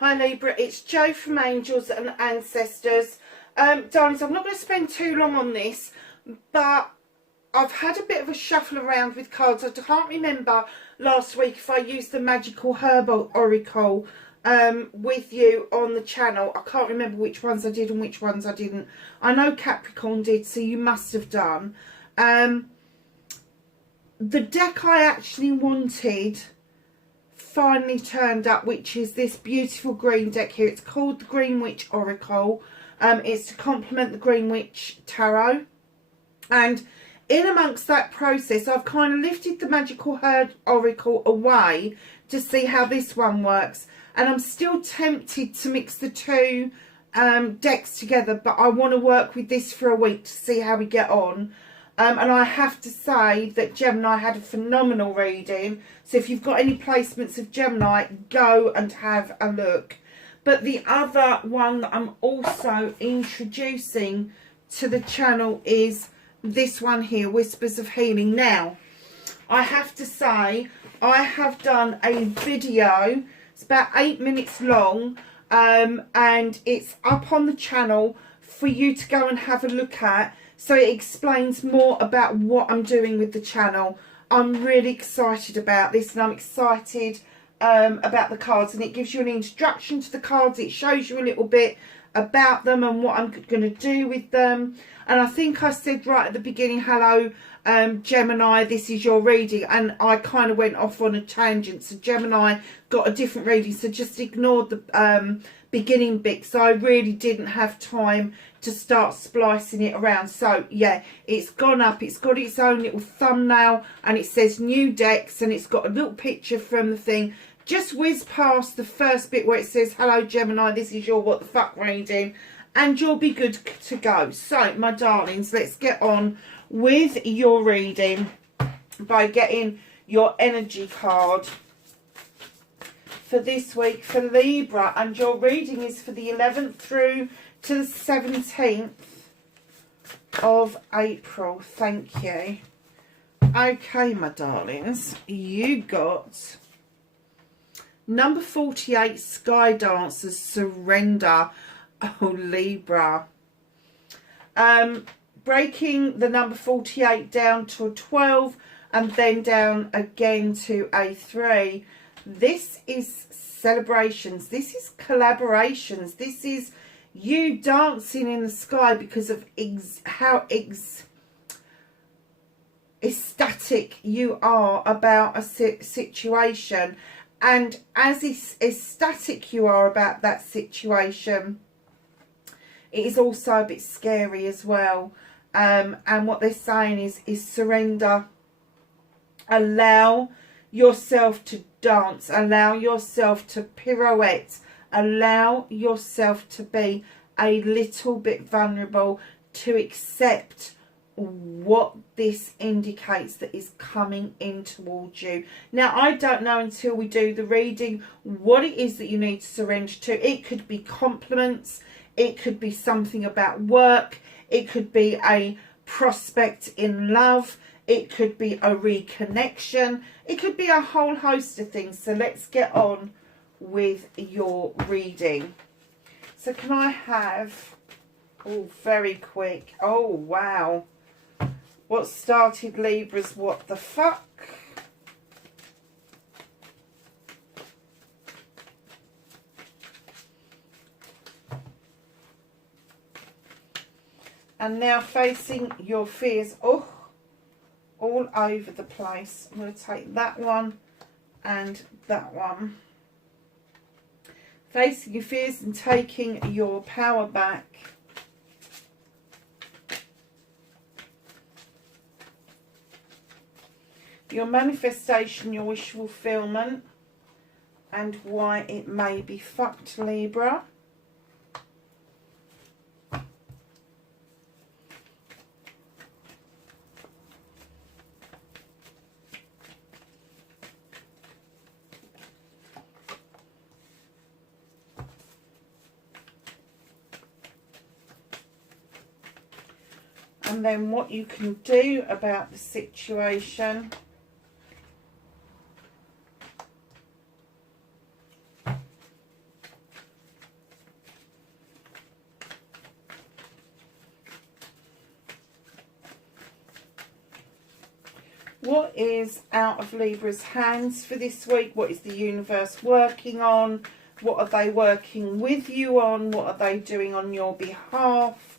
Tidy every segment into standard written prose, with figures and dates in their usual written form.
Hi Libra, it's Jo from Angels and Ancestors. Darlings, I'm not going to spend too long on this, but I've had a bit of a shuffle around with cards. I can't remember last week if I used the Magical Herbal Oracle with you on the channel. I can't remember which ones I did and which ones I didn't. I know Capricorn did, so you must have done. The deck I actually wanted finally turned up, which is this beautiful green deck here. It's called the Green Witch Oracle. It's to complement the Green Witch Tarot, and in amongst that process I've kind of lifted the Magical Herd Oracle away to see how this one works, and I'm still tempted to mix the two decks together, but I want to work with this for a week to see how we get on. And I have to say that Gemini had a phenomenal reading. So if you've got any placements of Gemini, go and have a look. But the other one that I'm also introducing to the channel is this one here, Whispers of Healing. Now, I have to say, I have done a video. It's about 8 minutes long. And it's up on the channel for you to go and have a look at. So it explains more about what I'm doing with the channel. I'm really excited about this, and I'm excited about the cards, and it gives you an introduction to the cards. It shows you a little bit about them and what I'm going to do with them. And I think I said right at the beginning, hello Gemini, this is your reading, and I kind of went off on a tangent. So Gemini got a different reading, so just ignored the beginning bit, so I really didn't have time to start splicing it around. So yeah, it's gone up, it's got its own little thumbnail, and it says new decks, and it's got a little picture from the thing. Just whiz past the first bit where it says hello Gemini, this is your what the fuck reading, and you'll be good to go. So my darlings, let's get on with your reading by getting your energy card for this week for Libra, and your reading is for the 11th through to the 17th of April. Thank you. Okay, my darlings, you got number 48, Sky Dancers, Surrender. Oh, Libra. Breaking the number 48 down to a 12 and then down again to a 3. This is celebrations. This is collaborations. This is you dancing in the sky because of how ecstatic you are about a situation. And as ecstatic you are about that situation, it is also a bit scary as well. And what they're saying is surrender. Allow yourself to dance. Allow yourself to pirouette. Allow yourself to be a little bit vulnerable, to accept what this indicates that is coming in towards you. Now, I don't know until we do the reading what it is that you need to surrender to. It could be compliments. It could be something about work. It could be a prospect in love. It could be a reconnection. It could be a whole host of things. So let's get on with your reading. So can I have, oh, very quick. Oh, wow. What started Libra's what the fuck? And now facing your fears. Oh, all over the place. I'm going to take that one and that one. Facing your fears and taking your power back. Your manifestation, your wish fulfillment, and why it may be fucked, Libra. And then what you can do about the situation. What is out of Libra's hands for this week? What is the universe working on? What are they working with you on? What are they doing on your behalf?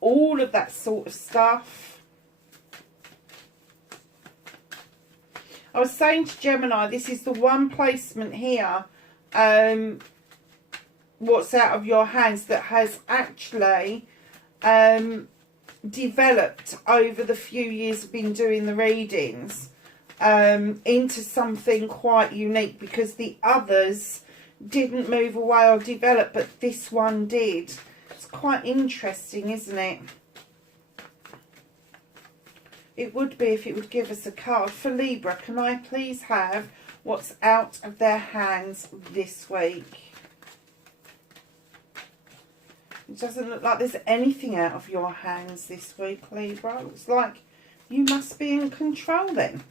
All of that sort of stuff. I was saying to Gemini, this is the one placement here, what's out of your hands, that has actually developed over the few years I've been doing the readings into something quite unique, because the others didn't move away or develop, but this one did. It's quite interesting, isn't it? It would be if it would give us a card. For Libra, can I please have what's out of their hands this week? It doesn't look like there's anything out of your hands this week, Libra. It looks like you must be in control then.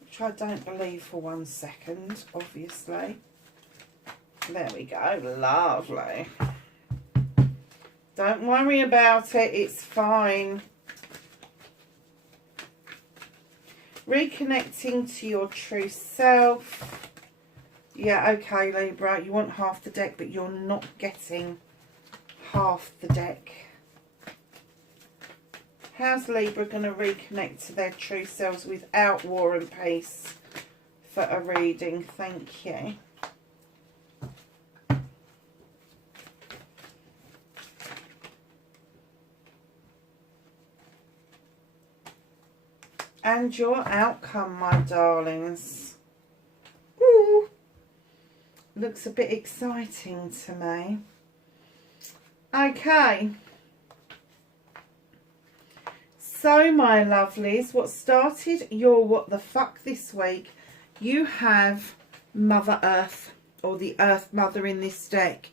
Which I don't believe for 1 second, obviously. There we go. Lovely. Don't worry about it. It's fine. Reconnecting to your true self. Yeah, okay, Libra. You want half the deck, but you're not getting half the deck. How's Libra going to reconnect to their true selves without War and Peace for a reading? Thank you. And your outcome, my darlings. Ooh. Looks a bit exciting to me. Okay. So, my lovelies, what started your what the fuck this week, you have Mother Earth, or the Earth Mother in this deck.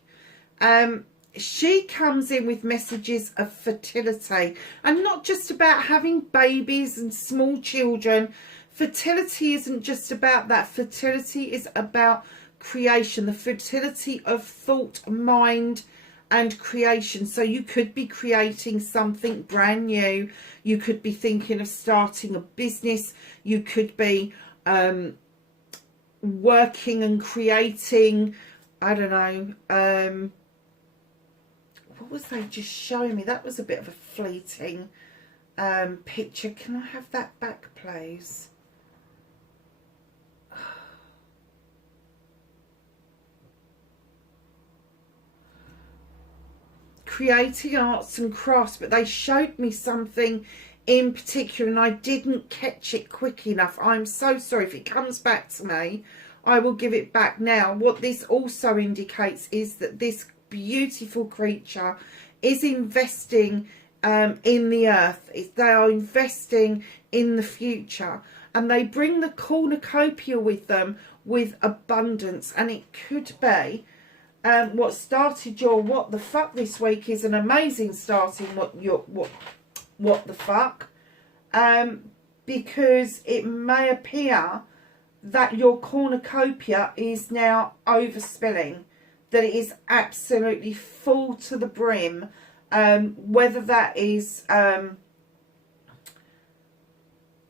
She comes in with messages of fertility, and not just about having babies and small children. Fertility isn't just about that. Fertility is about creation, the fertility of thought, mind and creation. So you could be creating something brand new. You could be thinking of starting a business. You could be working and creating, I don't know, what was they just showing me? That was a bit of a fleeting picture. Can I have that back, please? Creating arts and crafts, but they showed me something in particular and I didn't catch it quick enough. I'm so sorry. If it comes back to me, I will give it back now. What this also indicates is that this beautiful creature is investing in the earth. They are investing in the future, and they bring the cornucopia with them with abundance. And it could be what started your what the fuck this week is an amazing starting what the fuck, because it may appear that your cornucopia is now overspilling, that it is absolutely full to the brim, whether that is, as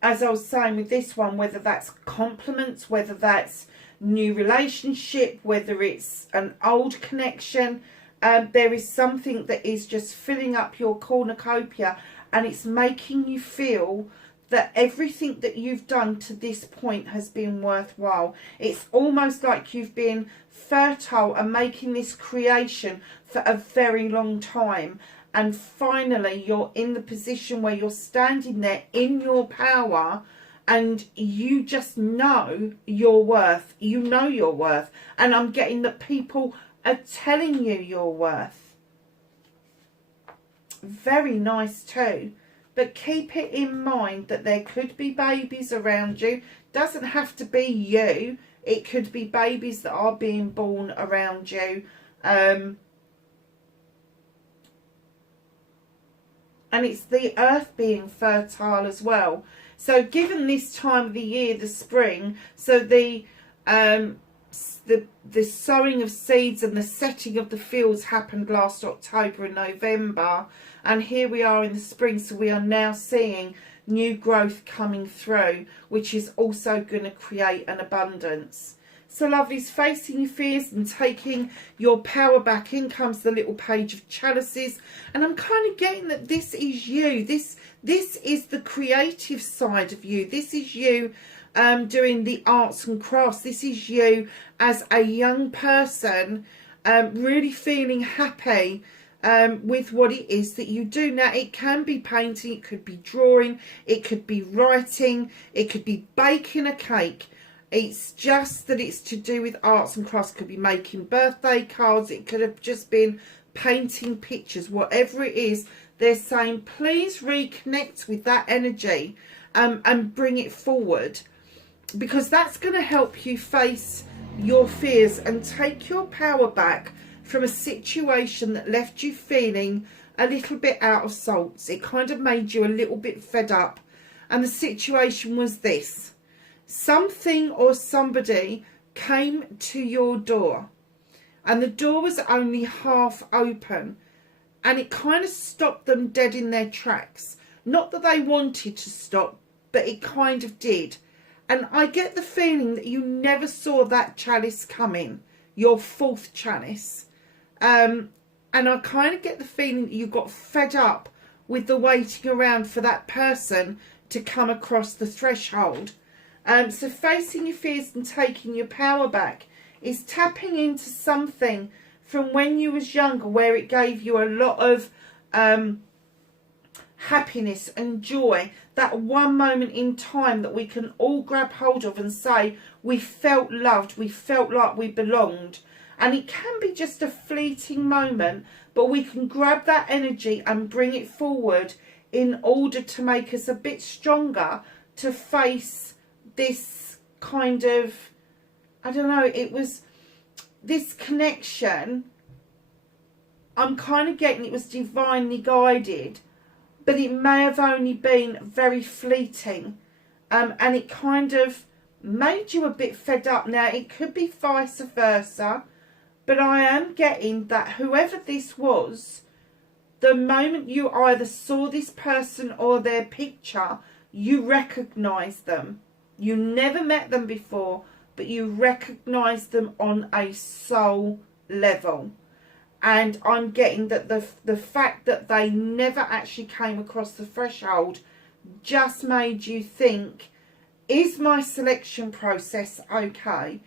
I was saying with this one, whether that's compliments, whether that's new relationship, whether it's an old connection, there is something that is just filling up your cornucopia, and it's making you feel that everything that you've done to this point has been worthwhile. It's almost like you've been fertile and making this creation for a very long time, and finally you're in the position where you're standing there in your power, and you just know your worth. You know your worth, and I'm getting that people are telling you your worth. Very nice too. But keep it in mind that there could be babies around you. Doesn't have to be you. It could be babies that are being born around you. And it's the earth being fertile as well. So given this time of the year, the spring, so the sowing of seeds and the setting of the fields happened last October and November, and here we are in the spring, so we are now seeing new growth coming through, which is also going to create an abundance. So lovelies, facing your fears and taking your power back. In comes the little page of chalices, and I'm kind of getting that this is you. This is the creative side of you. This is you doing the arts and crafts. This is you as a young person, really feeling happy with what it is that you do. Now, it can be painting, it could be drawing, it could be writing, it could be baking a cake. It's just that it's to do with arts and crafts. It could be making birthday cards, it could have just been painting pictures. Whatever it is, they're saying please reconnect with that energy and bring it forward, because that's going to help you face your fears and take your power back from a situation that left you feeling a little bit out of sorts. It kind of made you a little bit fed up, and the situation was this: something or somebody came to your door and the door was only half open, and it kind of stopped them dead in their tracks. Not that they wanted to stop, but it kind of did. And I get the feeling that you never saw that chalice coming, your fourth chalice. And I kind of get the feeling that you got fed up with the waiting around for that person to come across the threshold. So facing your fears and taking your power back is tapping into something from when you was younger, where it gave you a lot of happiness and joy. That one moment in time that we can all grab hold of and say we felt loved, we felt like we belonged. And it can be just a fleeting moment, but we can grab that energy and bring it forward in order to make us a bit stronger to face this kind of, I don't know, it was this connection. I'm kind of getting it was divinely guided, but it may have only been very fleeting, and it kind of made you a bit fed up. Now, it could be vice versa, but I am getting that whoever this was, the moment you either saw this person or their picture, you recognised them. You never met them before, but you recognised them on a soul level. And I'm getting that the fact that they never actually came across the threshold just made you think, is my selection process okay?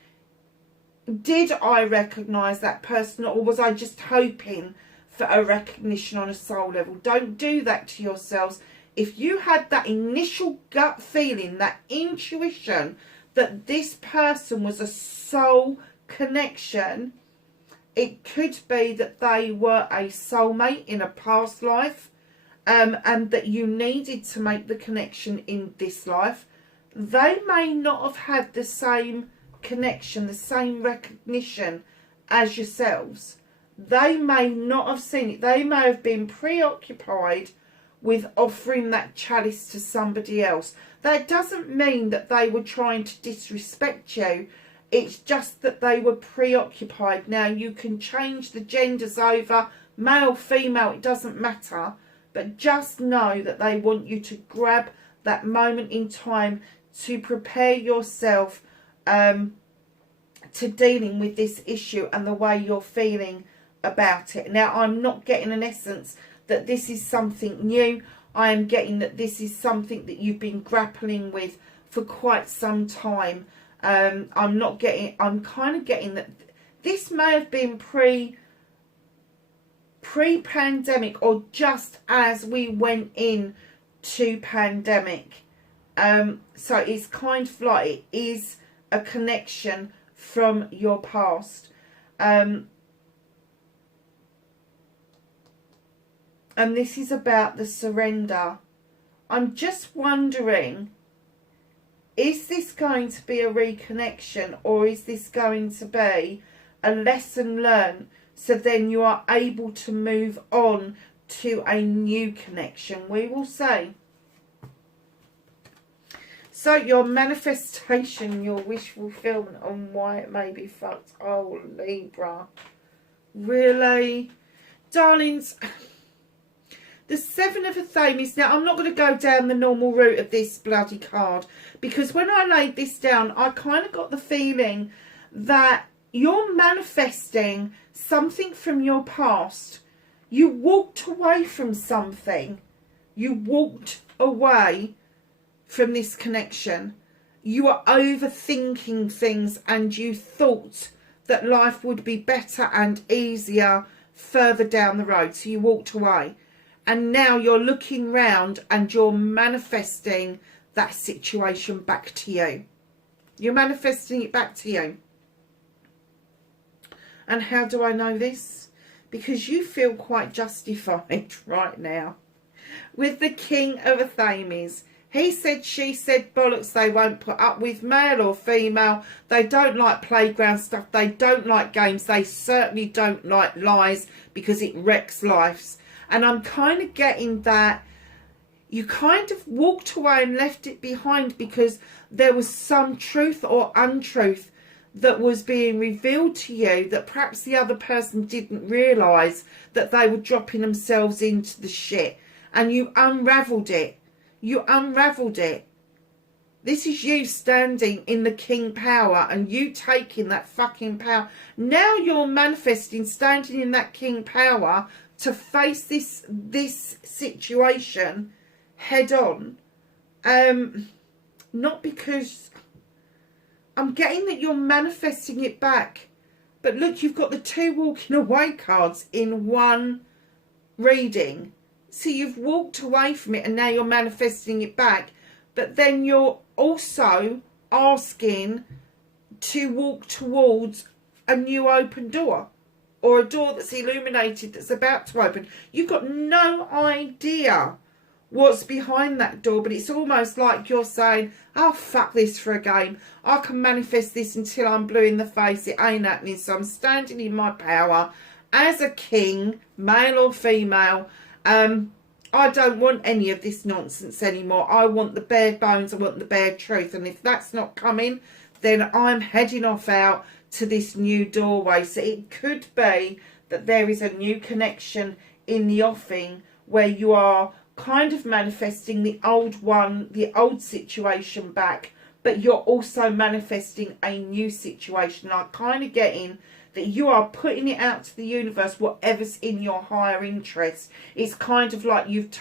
Did I recognise that person, or was I just hoping for a recognition on a soul level? Don't do that to yourselves. If you had that initial gut feeling, that intuition that this person was a soul connection, it could be that they were a soulmate in a past life, and that you needed to make the connection in this life. They may not have had the same connection, the same recognition as yourselves. They may not have seen it. They may have been preoccupied with offering that chalice to somebody else. That doesn't mean that they were trying to disrespect you. It's just that they were preoccupied. Now, you can change the genders over, male, female, it doesn't matter. But just know that they want you to grab that moment in time to prepare yourself to dealing with this issue and the way you're feeling about it. Now, I'm not getting an essence that this is something new. I am getting that this is something that you've been grappling with for quite some time. I'm kind of getting that this may have been pre-pandemic, or just as we went in to pandemic. So it's kind of like it is a connection from your past. And this is about the surrender. I'm just wondering, is this going to be a reconnection, or is this going to be a lesson learned, so then you are able to move on to a new connection? We will see. So your manifestation, your wish fulfillment, and why it may be fucked. Oh, Libra. Really? Darlings, The Seven of Athames. Now, I'm not going to go down the normal route of this bloody card, because when I laid this down, I kind of got the feeling that you're manifesting something from your past. You walked away from something. You walked away from this connection. You are overthinking things, and you thought that life would be better and easier further down the road. So you walked away. And now you're looking round and you're manifesting that situation back to you. You're manifesting it back to you. And how do I know this? Because you feel quite justified right now. With the King of Athames. He said, she said, bollocks, they won't put up with male or female. They don't like playground stuff. They don't like games. They certainly don't like lies, because it wrecks lives. And I'm kind of getting that you kind of walked away and left it behind because there was some truth or untruth that was being revealed to you that perhaps the other person didn't realise that they were dropping themselves into the shit. And you unravelled it. You unravelled it. This is you standing in the king power and you taking that fucking power. Now you're manifesting, standing in that king power to face this situation head on. Not because I'm getting that you're manifesting it back. But look, you've got the two walking away cards in one reading. So you've walked away from it and now you're manifesting it back. But then you're also asking to walk towards a new open door. Or a door that's illuminated, that's about to open. You've got no idea what's behind that door. But it's almost like you're saying, oh, fuck this for a game. I can manifest this until I'm blue in the face. It ain't happening. So I'm standing in my power as a king, male or female. I don't want any of this nonsense anymore. I want the bare bones. I want the bare truth. And if that's not coming, then I'm heading off out to this new doorway. So it could be that there is a new connection in the offing where you are kind of manifesting the old one, the old situation back, but you're also manifesting a new situation. I'm kind of getting that you are putting it out to the universe, whatever's in your higher interest. It's kind of like you've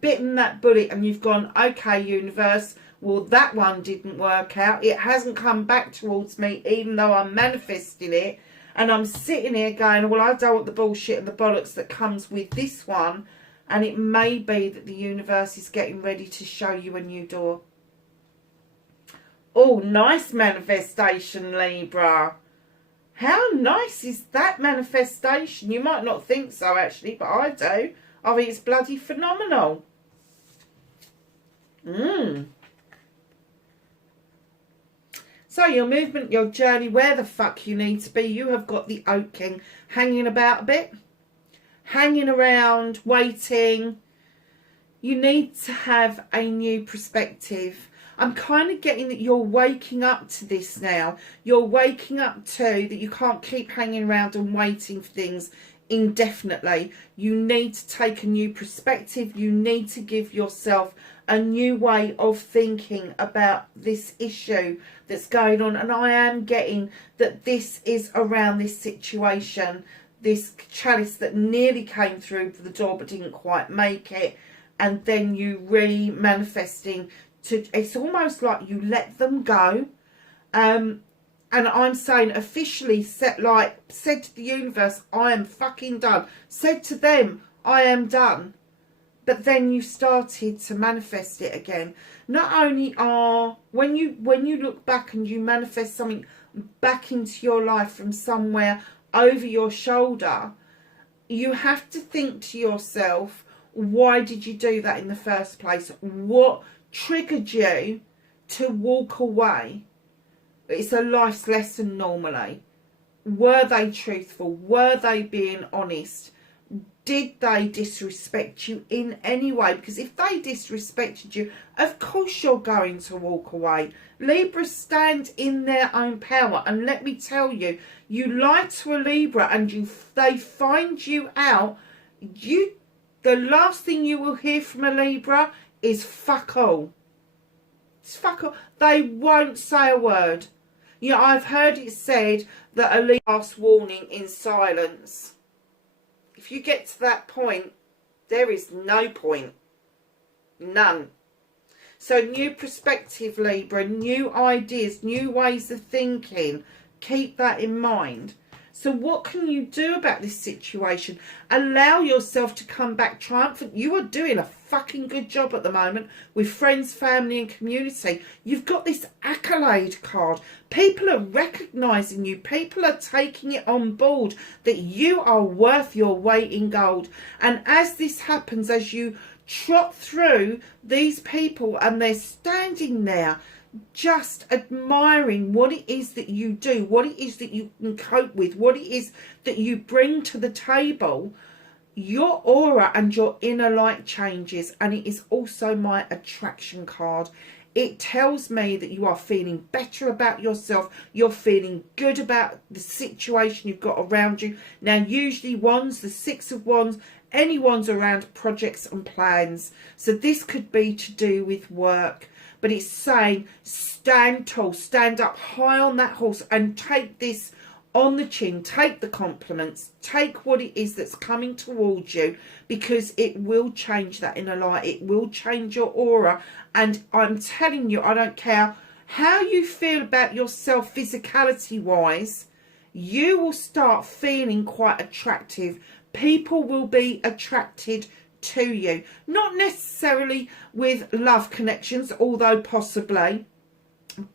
bitten that bullet and you've gone, okay, universe, well, that one didn't work out. It hasn't come back towards me, even though I'm manifesting it. And I'm sitting here going, well, I don't want the bullshit and the bollocks that comes with this one. And it may be that the universe is getting ready to show you a new door. Oh, nice manifestation, Libra. How nice is that manifestation? You might not think so, actually, but I do. I think it's bloody phenomenal. So your movement, your journey, where the fuck you need to be. You have got the Oak King hanging about a bit. Hanging around, waiting. You need to have a new perspective. I'm kind of getting that you're waking up to this now. You're waking up to that you can't keep hanging around and waiting for things indefinitely. You need to take a new perspective. You need to give yourself a new way of thinking about this issue that's going on. And I am getting that this is around this situation, this chalice that nearly came through the door but didn't quite make it. And then you re-manifesting. It's almost like you let them go. And I'm saying officially said to the universe, I am fucking done. Said to them, I am done. But then you started to manifest it again. Not only when you look back and you manifest something back into your life from somewhere over your shoulder, you have to think to yourself, why did you do that in the first place? What triggered you to walk away? It's a life's lesson normally. Were they truthful? Were they being honest? Did they disrespect you in any way? Because if they disrespected you, of course you're going to walk away. Libras stand in their own power. And let me tell you, you lie to a Libra and they find you out, The last thing you will hear from a Libra is fuck all. It's fuck all. They won't say a word. You know, I've heard it said that a Libra last warning in silence. If you get to that point, there is no point. None. So new perspective, Libra, new ideas, new ways of thinking. Keep that in mind. So what can you do about this situation? Allow yourself to come back triumphant. You are doing a fucking good job at the moment with friends, family and community. You've got this accolade card. People are recognising you. People are taking it on board that you are worth your weight in gold. And as this happens, as you trot through these people and they're standing there just admiring what it is that you do, what it is that you can cope with, what it is that you bring to the table, your aura and your inner light changes. And it is also my attraction card. It tells me that you are feeling better about yourself. You're feeling good about the situation you've got around you. Now, usually wands, the Six of Wands, anyone's around projects and plans. So this could be to do with work. But it's saying stand tall, stand up high on that horse and take this on the chin. Take the compliments. Take what it is that's coming towards you, because it will change that inner light. It will change your aura. And I'm telling you, I don't care how you feel about yourself physicality wise, you will start feeling quite attractive. People will be attracted to you, not necessarily with love connections, although possibly,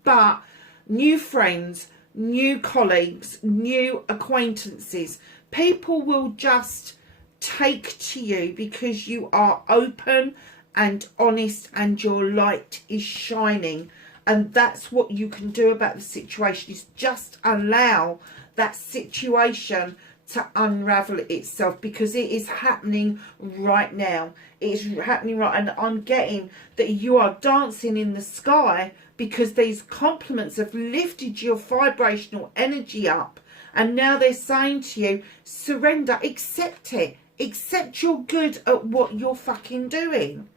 but new friends, new colleagues, new acquaintances. People will just take to you because you are open and honest and your light is shining. And that's what you can do about the situation, is just allow that situation to unravel itself, because it is happening right now. It is happening right, and I'm getting that you are dancing in the sky because these compliments have lifted your vibrational energy up, and now they're saying to you, surrender, accept it, accept you're good at what you're fucking doing,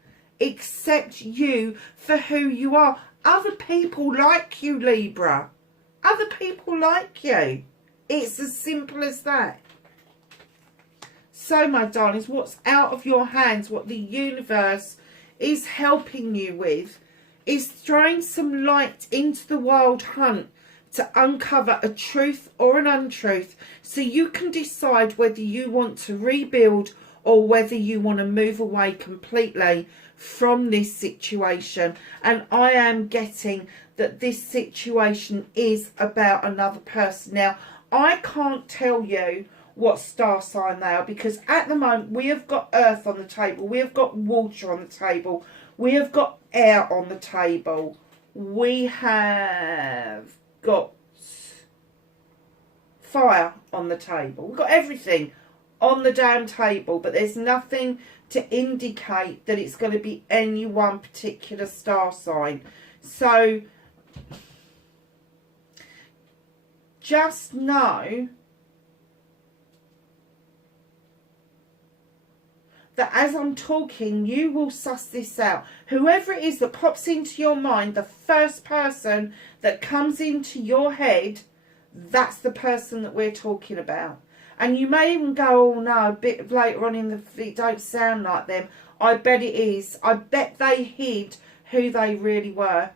accept you for who you are. Other people like you, Libra. Other people like you. It's as simple as that. So, my darlings, what's out of your hands, what the universe is helping you with, is throwing some light into the wild hunt to uncover a truth or an untruth, so you can decide whether you want to rebuild or whether you want to move away completely from this situation. And I am getting that this situation is about another person. Now, I can't tell you what star sign they are, because at the moment we have got earth on the table, we have got water on the table, we have got air on the table, we have got fire on the table, we've got everything on the damn table, but there's nothing to indicate that it's going to be any one particular star sign. So just know that as I'm talking, you will suss this out. Whoever it is that pops into your mind, the first person that comes into your head, that's the person that we're talking about. And you may even go, oh no, a bit later on in the, it don't sound like them. I bet it is. I bet they hid who they really were.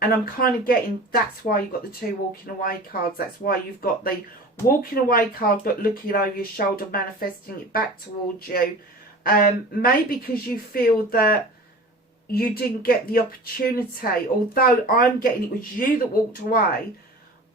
And I'm kind of getting, that's why you've got the two walking away cards. That's why you've got the walking away card, but looking over your shoulder, manifesting it back towards you. Maybe because you feel that you didn't get the opportunity. Although I'm getting it was you that walked away,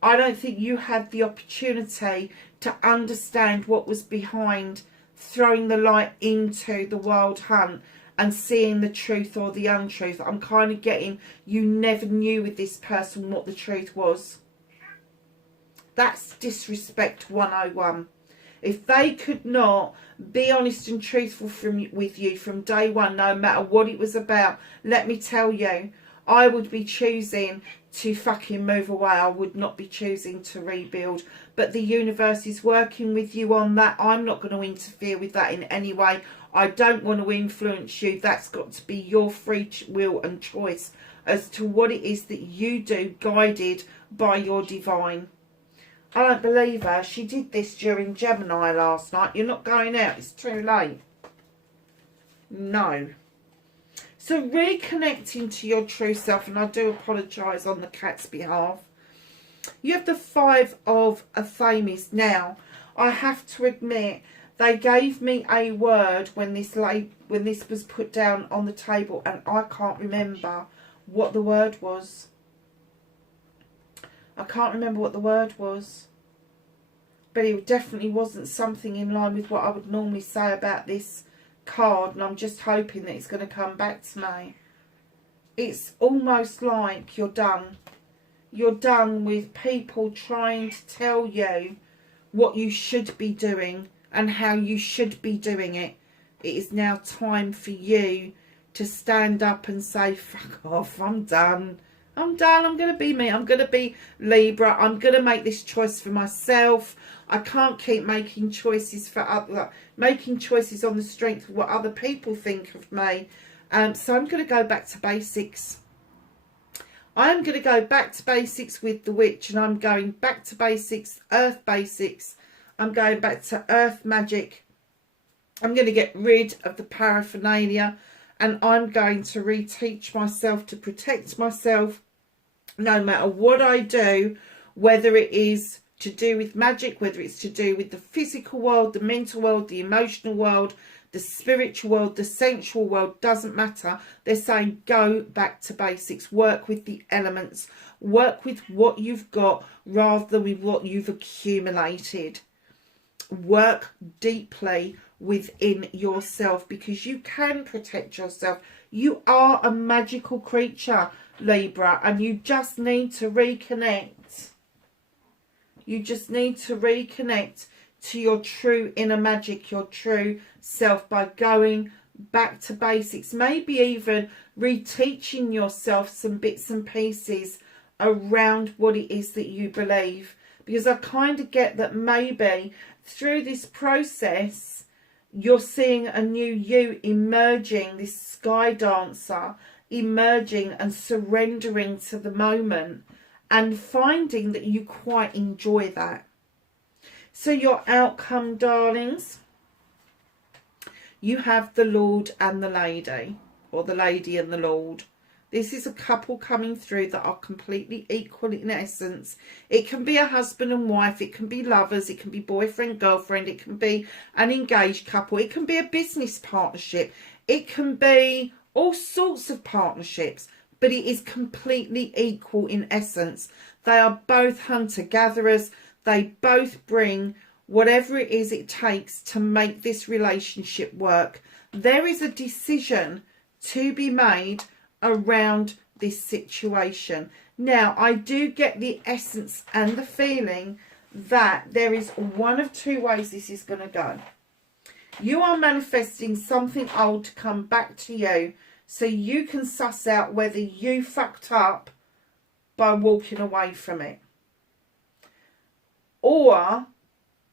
I don't think you had the opportunity to understand what was behind throwing the light into the wild hunt and seeing the truth or the untruth. I'm kind of getting you never knew with this person what the truth was. That's disrespect 101. If they could not be honest and truthful with you from day one, no matter what it was about, let me tell you, I would be choosing to fucking move away. I would not be choosing to rebuild. But the universe is working with you on that. I'm not going to interfere with that in any way. I don't want to influence you. That's got to be your free will and choice as to what it is that you do, guided by your divine. I don't believe her. She did this during Gemini last night. You're not going out. It's too late. No. So reconnecting to your true self, and I do apologise on the cat's behalf. You have the Five of Thames. Now, I have to admit, they gave me a word when this was put down on the table, and I can't remember what the word was. I can't remember what the word was. But it definitely wasn't something in line with what I would normally say about this card, and I'm just hoping that it's going to come back to me. It's almost like you're done. You're done with people trying to tell you what you should be doing and how you should be doing it. It is now time for you to stand up and say, fuck off, I'm done. I'm done. I'm going to be me. I'm going to be Libra. I'm going to make this choice for myself. I can't keep making choices for making choices on the strength of what other people think of me. So I'm going to go back to basics. I'm going to go back to basics with the witch, and I'm going back to basics, earth basics. I'm going back to earth magic. I'm going to get rid of the paraphernalia, and I'm going to reteach myself to protect myself no matter what I do, whether it is to do with magic, whether it's to do with the physical world, the mental world, the emotional world, the spiritual world, the sensual world, doesn't matter. They're saying go back to basics, work with the elements, work with what you've got rather than with what you've accumulated. Work deeply within yourself, because you can protect yourself. You are a magical creature, Libra, and you just need to reconnect. You just need to reconnect to your true inner magic, your true self, by going back to basics. Maybe even reteaching yourself some bits and pieces around what it is that you believe. Because I kind of get that maybe through this process, you're seeing a new you emerging, this sky dancer emerging and surrendering to the moment, and finding that you quite enjoy that. So your outcome, darlings, you have the Lord and the Lady, or the Lady and the Lord. This is a couple coming through that are completely equal in essence. It can be a husband and wife, it can be lovers, it can be boyfriend, girlfriend, it can be an engaged couple, it can be a business partnership, it can be all sorts of partnerships. But it is completely equal in essence. They are both hunter-gatherers. They both bring whatever it is it takes to make this relationship work. There is a decision to be made around this situation. Now, I do get the essence and the feeling that there is one of two ways this is going to go. You are manifesting something old to come back to you, so you can suss out whether you fucked up by walking away from it. Or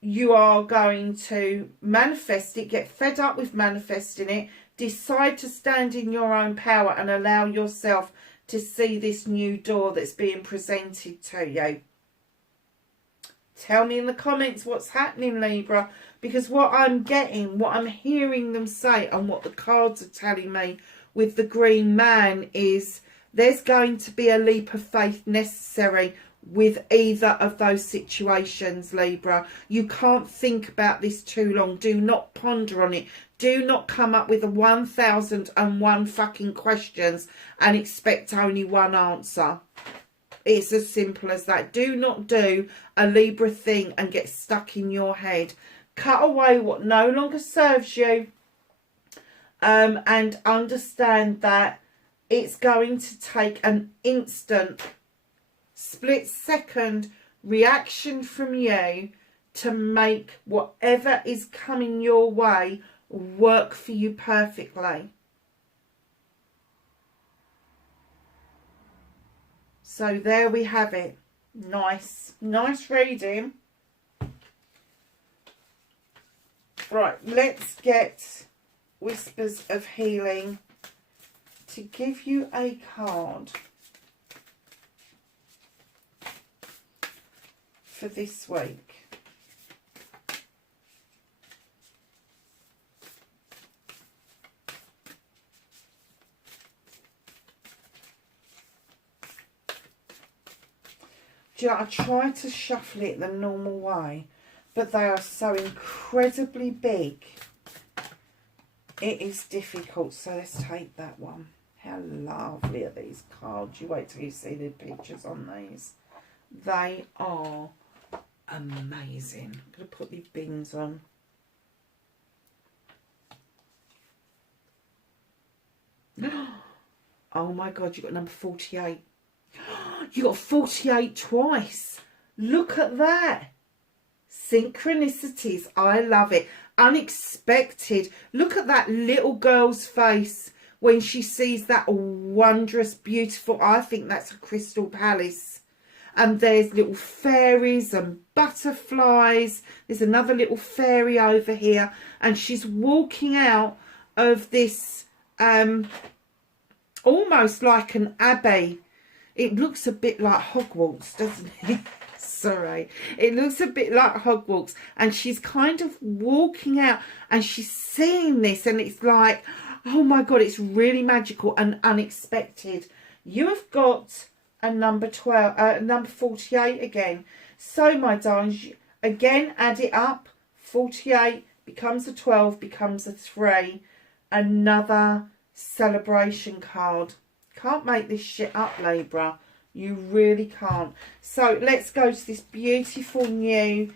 you are going to manifest it, get fed up with manifesting it, decide to stand in your own power and allow yourself to see this new door that's being presented to you. Tell me in the comments what's happening, Libra, because what I'm getting, what I'm hearing them say, and what the cards are telling me with the green man is there's going to be a leap of faith necessary with either of those situations, Libra. You can't think about this too long. Do not ponder on it. Do not come up with a 1001 fucking questions and expect only one answer. It's as simple as that. Do not do a Libra thing and get stuck in your head. Cut away what no longer serves you. And understand that it's going to take an instant, split-second reaction from you to make whatever is coming your way work for you perfectly. So there we have it. Nice reading. Right, let's get Whispers of Healing to give you a card for this week. Do you know, I try to shuffle it the normal way, but they are so incredibly big. It is difficult, so let's take that one. How lovely are these cards? You wait till you see the pictures on these. They are amazing. I'm going to put these bins on. Oh my God, you got number 48. You got 48 twice. Look at that. Synchronicities. I love it. Unexpected. Look at that little girl's face when she sees that wondrous, beautiful, I think that's a crystal palace. And there's little fairies and butterflies. There's another little fairy over here. And she's walking out of this almost like an abbey. It looks a bit like Hogwarts, doesn't it? Sorry. It looks a bit like Hogwarts. And she's kind of walking out and she's seeing this. And it's like, oh my God, it's really magical and unexpected. You have got a number 48 again. So, my darlings, again, add it up. 48 becomes a 12, becomes a 3. Another celebration card. Can't make this shit up, Libra. You really can't. So let's go to this beautiful new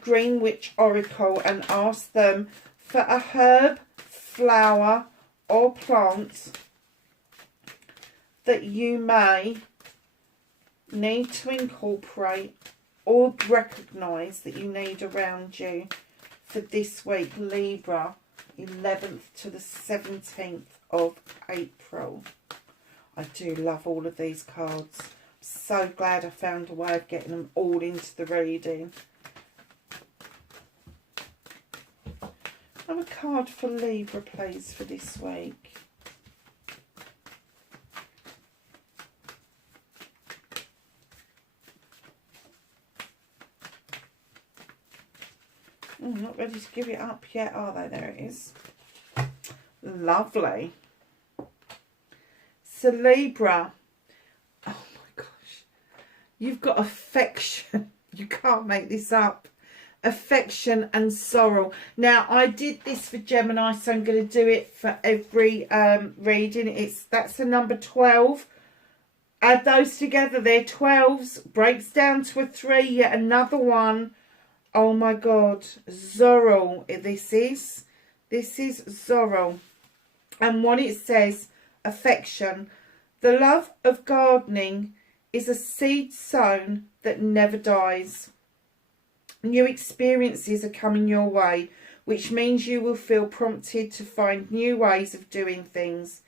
Green Witch Oracle and ask them for a herb, flower or plant that you may need to incorporate or recognise that you need around you for this week, Libra, 11th to the 17th of April. I do love all of these cards. I'm so glad I found a way of getting them all into the reading. Have a card for Libra, please, for this week. Not ready to give it up yet, are they? There it is. Lovely. So Libra, oh my gosh, you've got affection. You can't make this up. Affection and sorrow. Now, I did this for Gemini, so I'm going to do it for every reading. That's a number 12. Add those together. They're 12s. Breaks down to a 3. Yet another one. Oh my God. Zorro. This is Zorro. And what it says, affection. The love of gardening is a seed sown that never dies. New experiences are coming your way, which means you will feel prompted to find new ways of doing things.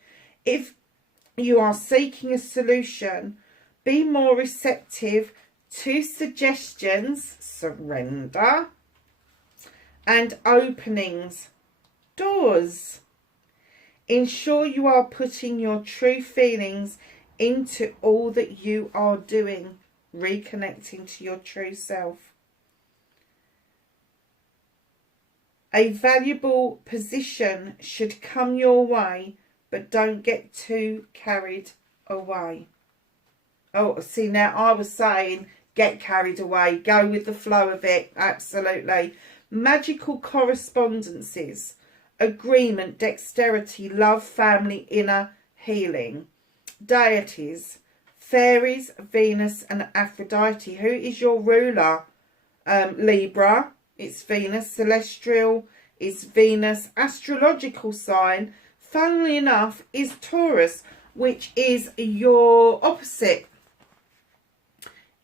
If you are seeking a solution, be more receptive to suggestions, surrender, and openings, doors. Ensure you are putting your true feelings into all that you are doing, reconnecting to your true self. A valuable position should come your way, but don't get too carried away. Oh, see, now I was saying get carried away. Go with the flow of it. Absolutely. Magical correspondences. Agreement, dexterity, love, family, inner healing. Deities. Fairies, Venus and Aphrodite. Who is your ruler? Libra. It's Venus. Celestial is Venus. Astrological sign, funnily enough, is Taurus, which is your opposite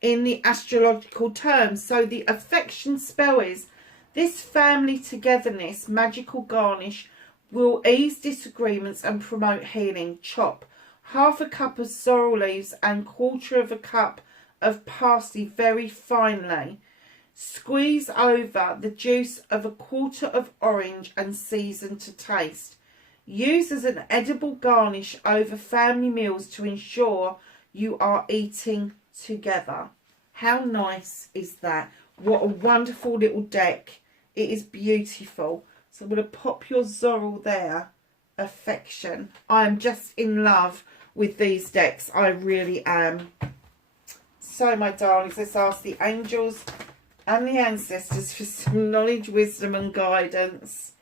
in the astrological terms. So the affection spell is this family togetherness, magical garnish, will ease disagreements and promote healing. Chop, half a cup of sorrel leaves and quarter of a cup of parsley very finely. Squeeze over the juice of a quarter of orange and season to taste. Use as an edible garnish over family meals to ensure you are eating together. How nice is that? What a wonderful little deck. It is beautiful. So I'm going to pop your Zorrel there. Affection. I am just in love with these decks. I really am. So, my darlings, let's ask the angels and the ancestors for some knowledge, wisdom and guidance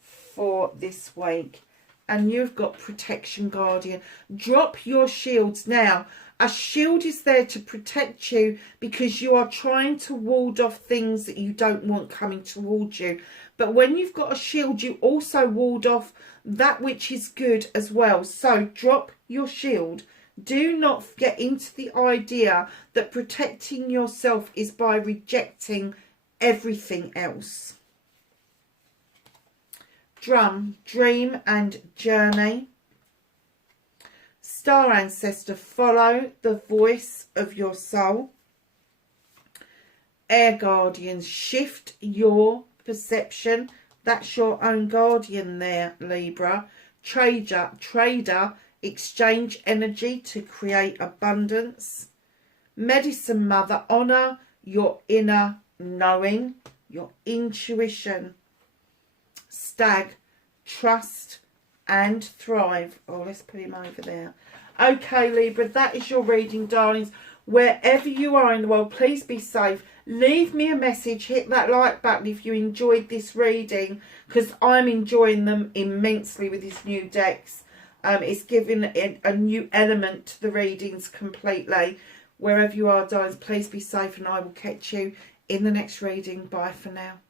for this week. And you've got protection, guardian. Drop your shields now. A shield is there to protect you because you are trying to ward off things that you don't want coming towards you. But when you've got a shield, you also ward off that which is good as well. So drop your shield. Do not get into the idea that protecting yourself is by rejecting everything else. Drum, dream and journey. Star ancestor, follow the voice of your soul. Air guardians, shift your perception. That's your own guardian there, Libra. Trader, exchange energy to create abundance. Medicine mother, honor your inner knowing, your intuition. Stag, trust and thrive. Oh, let's put him over there. Okay, Libra, that is your reading, darlings. Wherever you are in the world, please be safe. Leave me a message. Hit that like button if you enjoyed this reading, because I'm enjoying them immensely with these new decks. It's giving a new element to the readings completely. Wherever you are, darlings, please be safe, and I will catch you in the next reading. Bye for now.